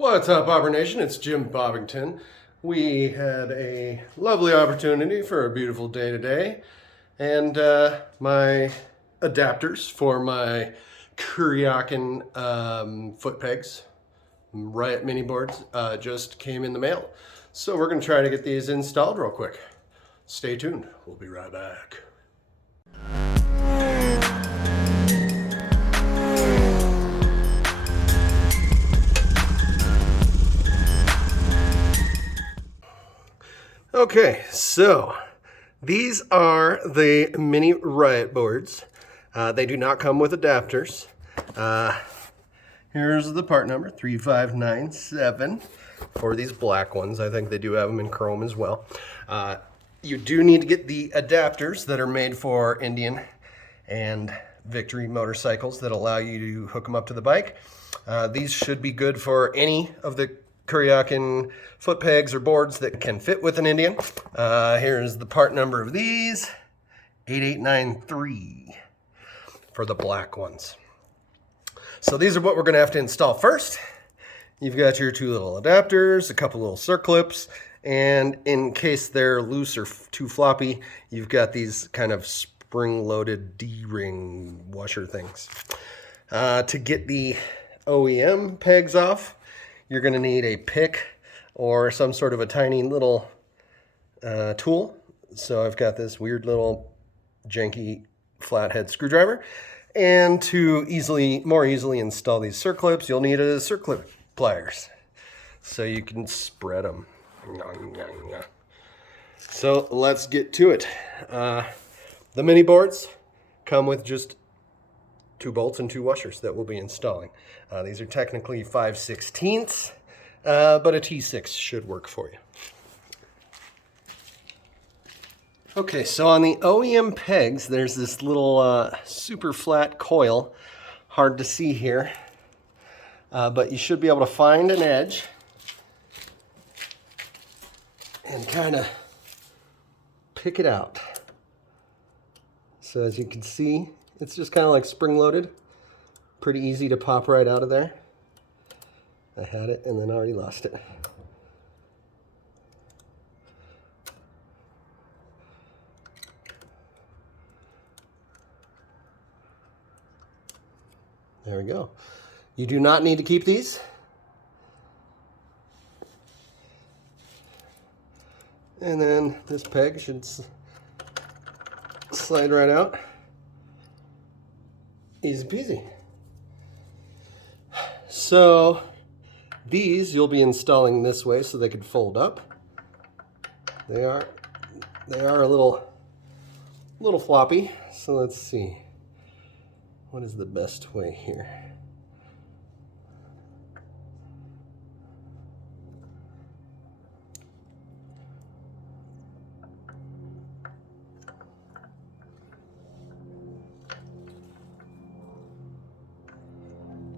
What's up, Auburn Nation? It's Jim Bobbington. We had a lovely opportunity for a beautiful day today, and my adapters for my Kuryakyn foot pegs, Riot mini boards, just came in the mail. So we're going to try to get these installed real quick. Stay tuned. We'll be right back. Okay, so these are the mini Riot boards. They do not come with adapters. Here's the part number, 3597 for these black ones. I think they do have them in chrome as well. You do need to get the adapters that are made for Indian and Victory motorcycles that allow you to hook them up to the bike. These should be good for any of the Kuryakyn foot pegs or boards that can fit with an Indian. Here's the part number of these, 8893 for the black ones. So these are what we're going to have to install first. You've got your two little adapters, a couple little circlips, and in case they're loose or too floppy, you've got these kind of spring-loaded D-ring washer things. To get the OEM pegs off, you're going to need a pick or some sort of a tiny little tool. So I've got this weird little janky flathead screwdriver. And to more easily install these circlips, you'll need a circlip pliers so you can spread them. So let's get to it. The mini boards come with just 2 bolts and 2 washers that we'll be installing. These are technically 5/16, but a T6 should work for you. Okay, so on the OEM pegs, there's this little super flat coil. Hard to see here, but you should be able to find an edge and kind of pick it out. So as you can see, it's just kind of like spring-loaded. Pretty easy to pop right out of there. I had it and then already lost it. There we go. You do not need to keep these. And then this peg should slide right out. Easy peasy. So these you'll be installing this way so they can fold up. They are a little floppy. So let's see. What is the best way here?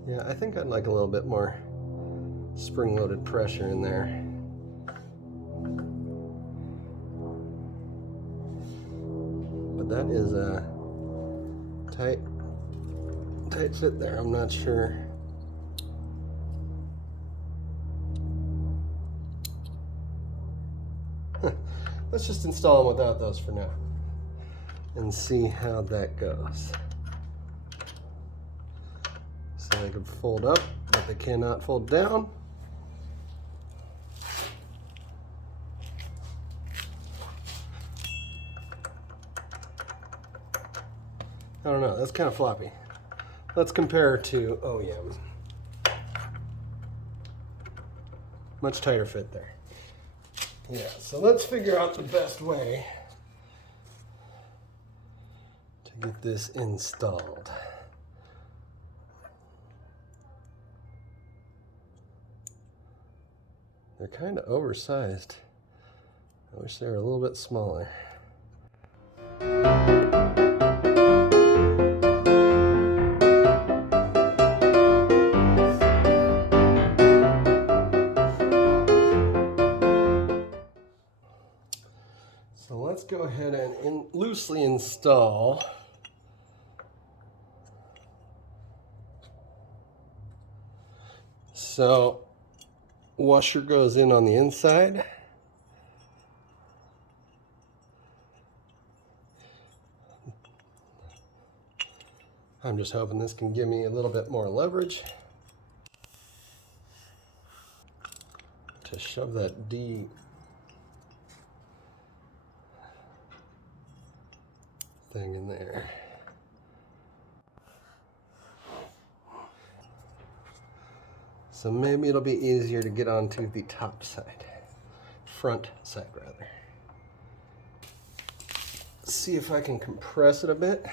Yeah, I think I'd like a little bit more spring-loaded pressure in there. But that is a tight fit there. I'm not sure. Let's just install them without those for now and see how that goes. So they can fold up, but they cannot fold down. I don't know, that's kind of floppy. Let's compare to OEM. Much tighter fit there. Yeah, so let's figure out the best way to get this installed. They're kind of oversized. I wish they were a little bit smaller. So let's go ahead and loosely install So washer goes in on the inside. I'm just hoping this can give me a little bit more leverage to shove that D thing in there. So maybe it'll be easier to get onto the top side, front side rather. See if I can compress it a bit.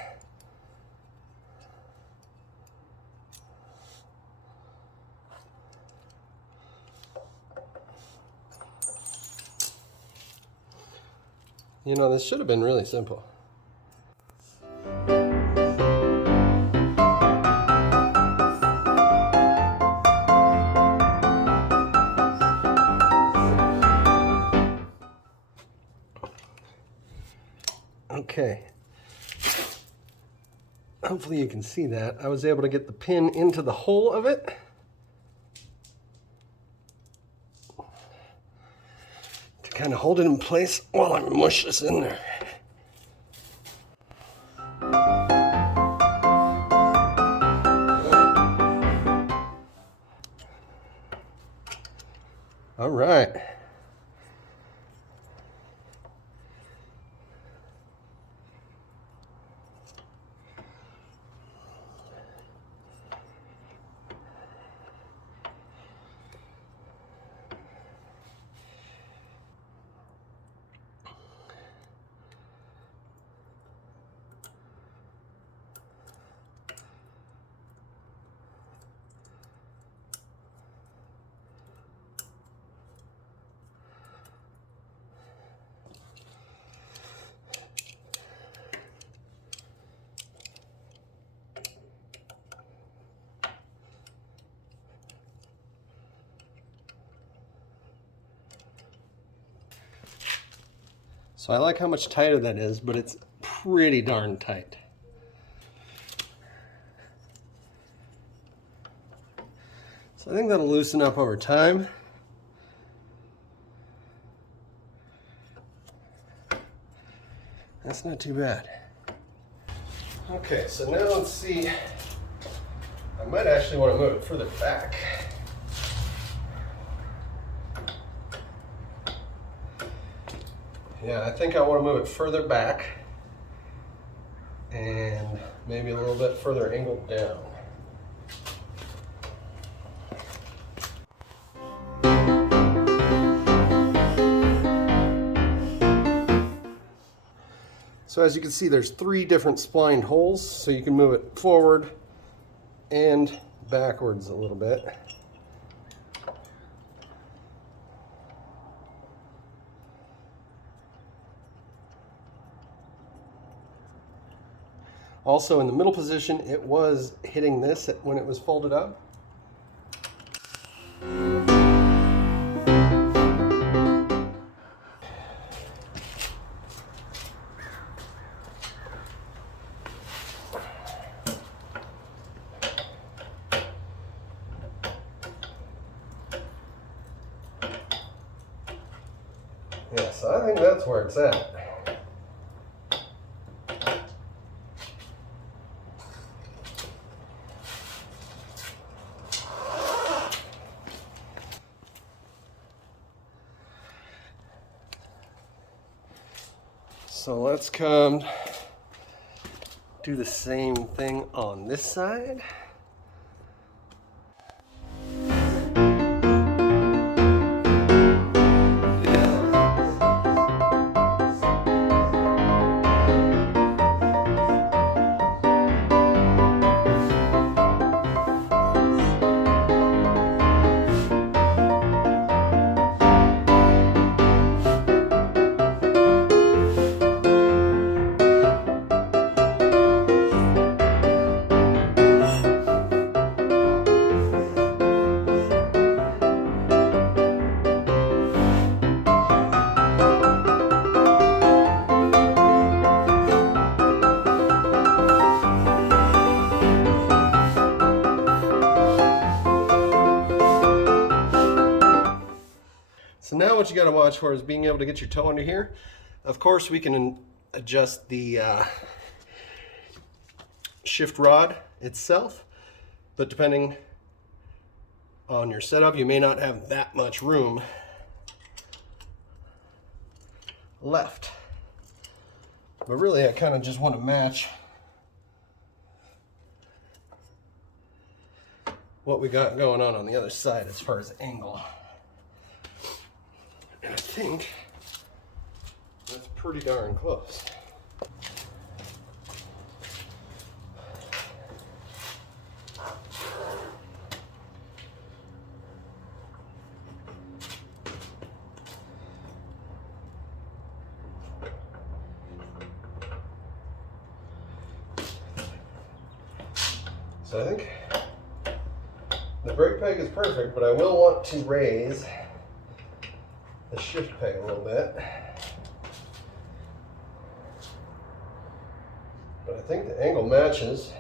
You know, this should have been really simple. Okay. Hopefully you can see that. I was able to get the pin into the hole of it. To kind of hold it in place while I mush this in there. All right. So I like how much tighter that is, but it's pretty darn tight. So I think that'll loosen up over time. That's not too bad. Okay, so now let's see. I might actually want to move it further back. Yeah, I think I want to move it further back and maybe a little bit further angled down. So as you can see, there's 3 different splined holes, so you can move it forward and backwards a little bit. Also in the middle position, it was hitting this when it was folded up. Yeah, so I think that's where it's at. So let's come do the same thing on this side. So now what you got to watch for is being able to get your toe under here. Of course, we can adjust the shift rod itself, but depending on your setup, you may not have that much room left. But really, I kind of just want to match what we got going on the other side as far as angle. And I think that's pretty darn close. So I think the brake peg is perfect, but I will want to raise the shift peg a little bit. But I think the angle matches.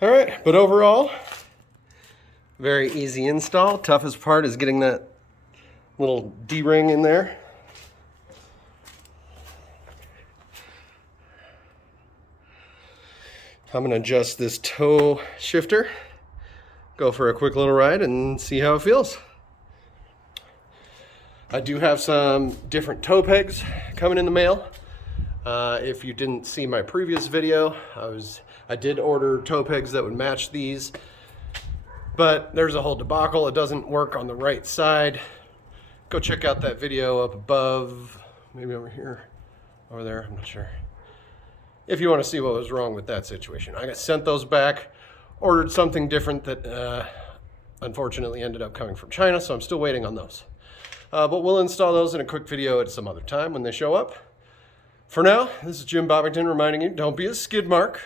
All right, but overall, very easy install. Toughest part is getting that little D-ring in there. I'm going to adjust this toe shifter, go for a quick little ride and see how it feels. I do have some different toe pegs coming in the mail. If you didn't see my previous video, I did order toe pegs that would match these, but there's a whole debacle. It doesn't work on the right side. Go check out that video up above, maybe over here, over there, I'm not sure. If you want to see what was wrong with that situation. I got sent those back, ordered something different that unfortunately ended up coming from China, so I'm still waiting on those. But we'll install those in a quick video at some other time when they show up. For now, this is Jim Bobbington reminding you, don't be a skid mark.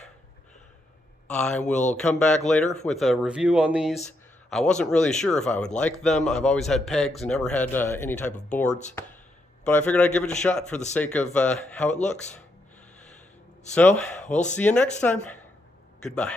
I will come back later with a review on these. I wasn't really sure if I would like them. I've always had pegs and never had any type of boards. But I figured I'd give it a shot for the sake of how it looks. So, we'll see you next time. Goodbye.